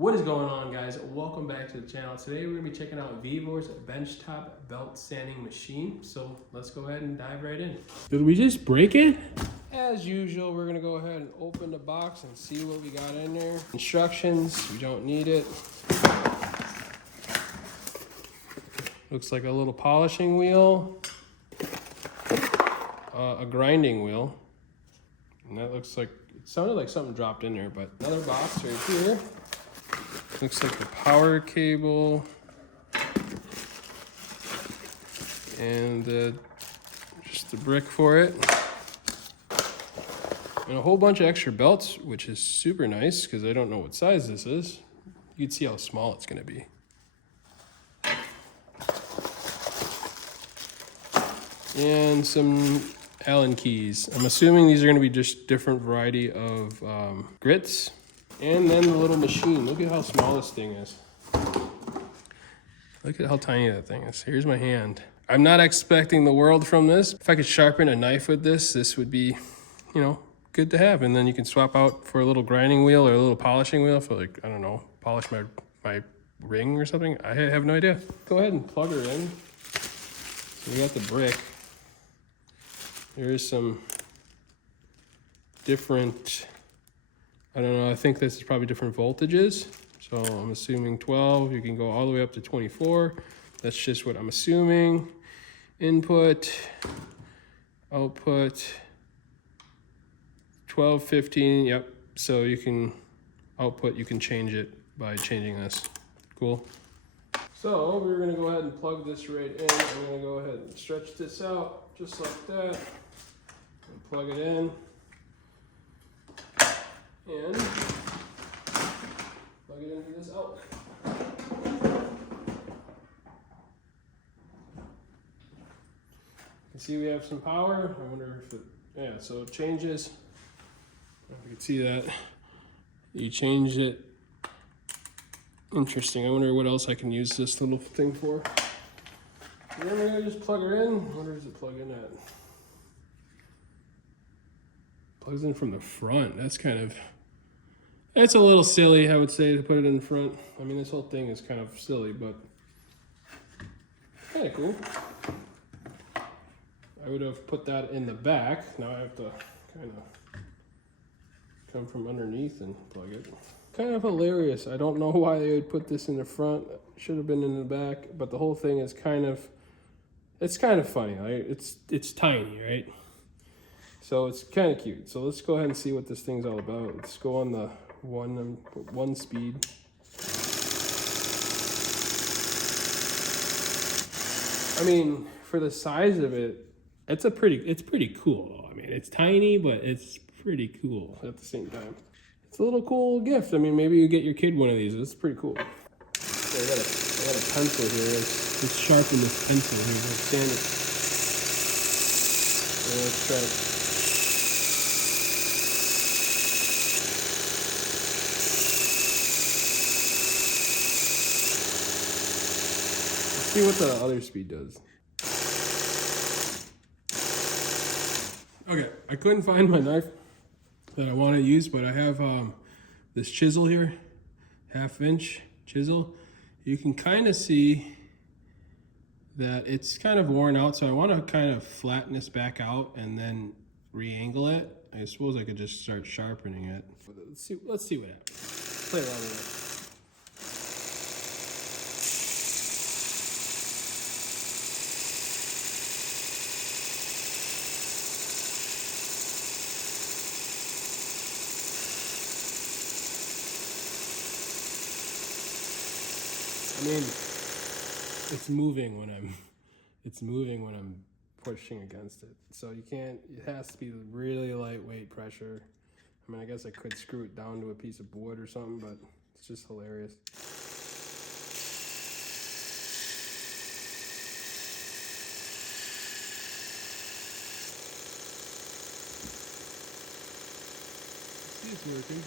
What is going on, guys? Welcome back to the channel. Today we're going to be checking out VEVOR's benchtop belt sanding machine. So let's go ahead and dive right in. Did we just break it? As usual, we're going to go ahead and open the box and see what we got in there. Instructions, we don't need it. Looks like a little polishing wheel, a grinding wheel, and that looks like, it sounded like something dropped in there, but another box right here. Looks like the power cable and just the brick for it. And a whole bunch of extra belts, which is super nice because I don't know what size this is. You can see how small it's going to be. And some Allen keys. I'm assuming these are going to be just different variety of grits. And then the little machine. Look at how small this thing is. Look at how tiny that thing is. Here's my hand. I'm not expecting the world from this. If I could sharpen a knife with this, this would be, you know, good to have. And then you can swap out for a little grinding wheel or a little polishing wheel for, like, I don't know, polish my ring or something. I have no idea. Go ahead and plug her in. So we got the brick. There's some different, I don't know, I think this is probably different voltages. So I'm assuming 12, you can go all the way up to 24. That's just what I'm assuming. Input, output, 12, 15, yep. So you can, output, you can change it by changing this. Cool. So we're gonna go ahead and plug this right in. I'm gonna go ahead and stretch this out just like that. And plug it in. And plug it into this out. You can see we have some power. I wonder if it, yeah, so it changes. I don't know if you can see that. You change it. Interesting. I wonder what else I can use this little thing for. And then we're gonna just plug her in. Where does it plug in at? Plugs in from the front. That's kind of, it's a little silly, I would say, to put it in front. I mean, this whole thing is kind of silly, but kind of cool. I would have put that in the back. Now I have to kind of come from underneath and plug it. Kind of hilarious. I don't know why they would put this in the front. It should have been in the back, but the whole thing is kind of, it's kind of funny. Right? It's tiny, right? So it's kind of cute. So let's go ahead and see what this thing's all about. Let's go on the one speed. I mean, for the size of it, it's pretty cool. I mean, it's tiny, but it's pretty cool at the same time. It's a little cool gift. I mean, maybe you get your kid one of these. It's pretty cool. So I got a pencil here. Let's sharpen this pencil here. Let's sand it. So let's try it. Let's see what the other speed does. Okay, I couldn't find my knife that I want to use, but I have this chisel here, 1/2 inch chisel. You can kind of see that it's kind of worn out, so I want to kind of flatten this back out and then re-angle it. I suppose I could just start sharpening it. Let's see what happens. Play around with it. I mean, it's moving when I'm pushing against it. So you can't, it has to be really lightweight pressure. I mean, I guess I could screw it down to a piece of wood or something, but it's just hilarious. See, it's working.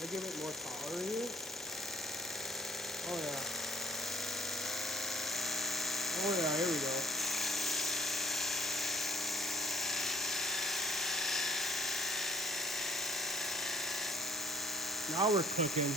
I give it more power here. Now we're cooking.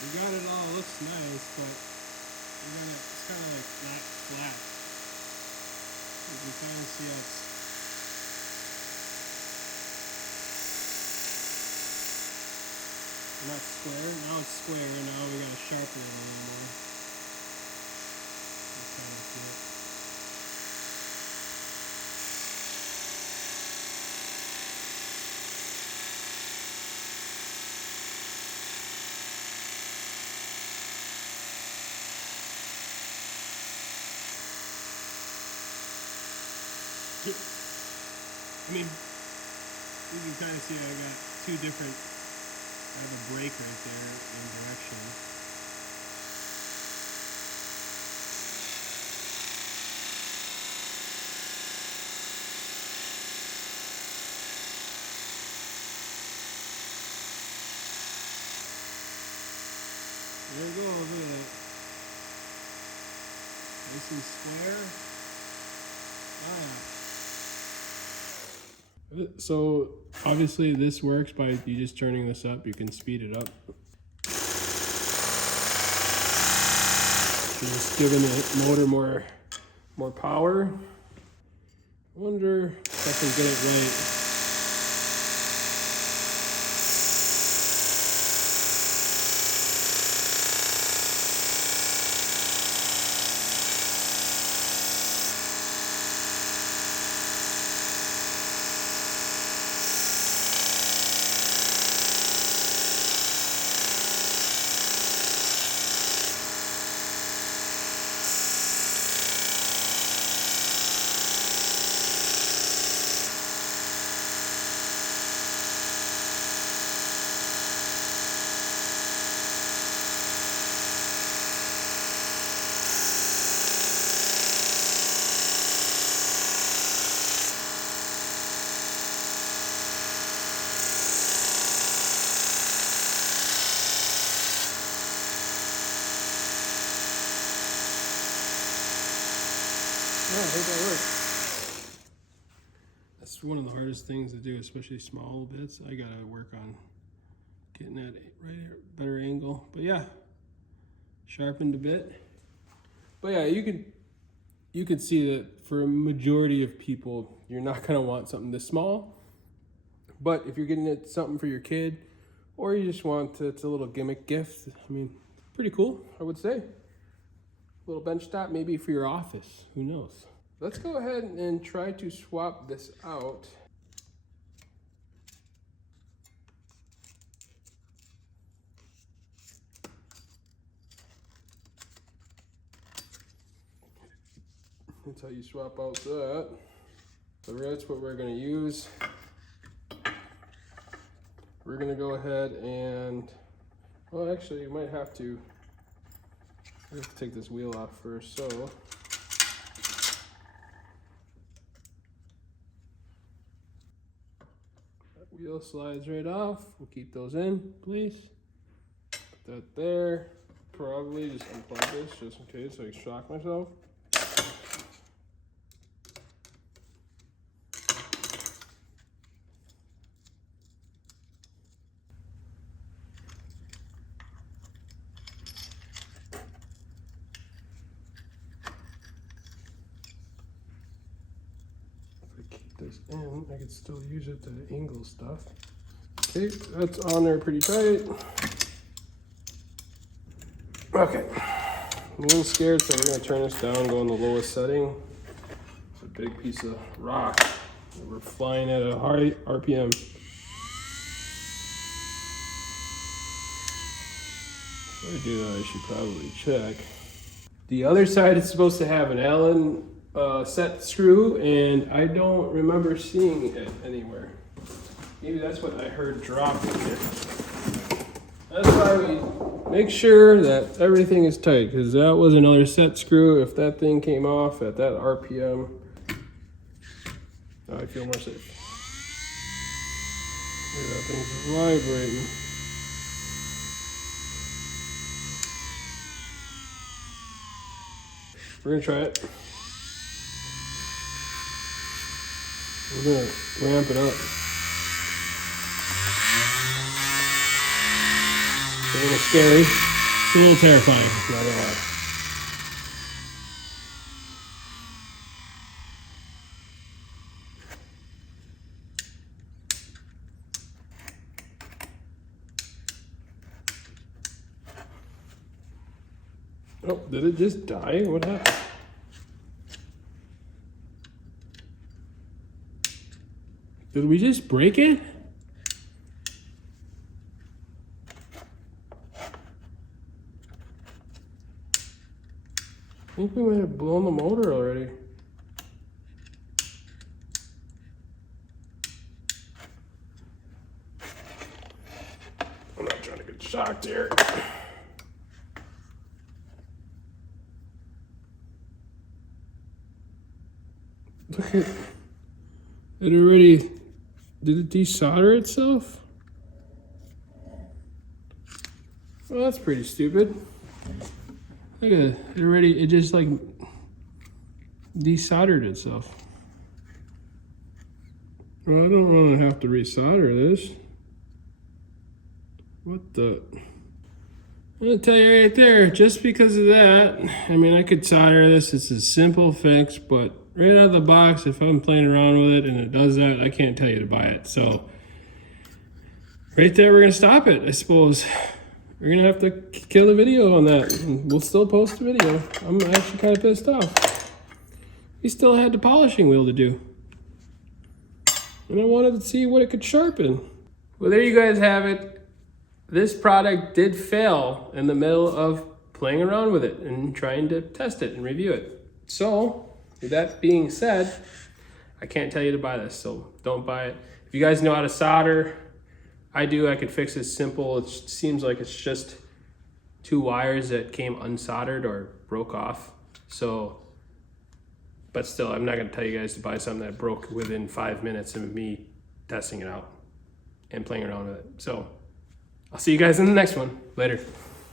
We got it all, looks nice, but it's kind of like not flat. You can kind of see how it's not square. Now it's square, now we gotta sharpen it a little more. That's kind of it. I mean, you can kind of see I got two different, I have a break right there in direction. There we go, look at that. Nice and square. Ah. So obviously this works by you just turning this up. You can speed it up. You're just giving the motor more power. I wonder if I can get it right. Yeah, I think that works. That's one of the hardest things to do, especially small bits. I gotta work on getting that right here, better angle. But yeah, sharpened a bit. But yeah, you could see that for a majority of people, you're not gonna want something this small. But if you're getting it something for your kid, or you just want it's a little gimmick gift, I mean, pretty cool, I would say. Little bench top, maybe for your office, who knows. Let's go ahead and try to swap this out. That's how you swap out that. So that's what we're gonna use. We're gonna go ahead and, well, actually, you might have to, we have to take this wheel off first, so. That wheel slides right off. We'll keep those in, please. Put that there. Probably just unplug this just in case I shock myself. This in, I could still use it to angle stuff. Okay, that's on there pretty tight. Okay, I'm a little scared, so we're gonna turn this down, go on the lowest setting. It's a big piece of rock. We're flying at a high RPM. Before I do that, I should probably check. The other side is supposed to have an Allen set screw, and I don't remember seeing it anywhere. Maybe that's what I heard dropping here. That's why we make sure that everything is tight, because that was another set screw. If that thing came off at that RPM, I feel more safe. Look at that thing's vibrating. We're gonna try it. We're gonna ramp it up. It's a little scary. It's a little terrifying, not gonna lie. Oh, did it just die? What happened? Did we just break it? I think we might have blown the motor already. I'm not trying to get shocked here. Look at it. It already, did it desolder itself? Well, that's pretty stupid. Look at it, it just like desoldered itself. Well, I don't want to have to resolder this. What the? I'm gonna tell you right there, just because of that, I mean, I could solder this, it's a simple fix, but right out of the box, if I'm playing around with it and it does that, I can't tell you to buy it. So, right there, we're gonna stop it, I suppose. We're gonna have to kill the video on that. We'll still post the video. I'm actually kind of pissed off. We still had the polishing wheel to do. And I wanted to see what it could sharpen. Well, there you guys have it. This product did fail in the middle of playing around with it and trying to test it and review it. So, with that being said, I can't tell you to buy this, so don't buy it. If you guys know how to solder, I do. I could fix it simple. It seems like it's just two wires that came unsoldered or broke off. So, but still, I'm not gonna tell you guys to buy something that broke within 5 minutes of me testing it out and playing around with it. So, I'll see you guys in the next one. Later.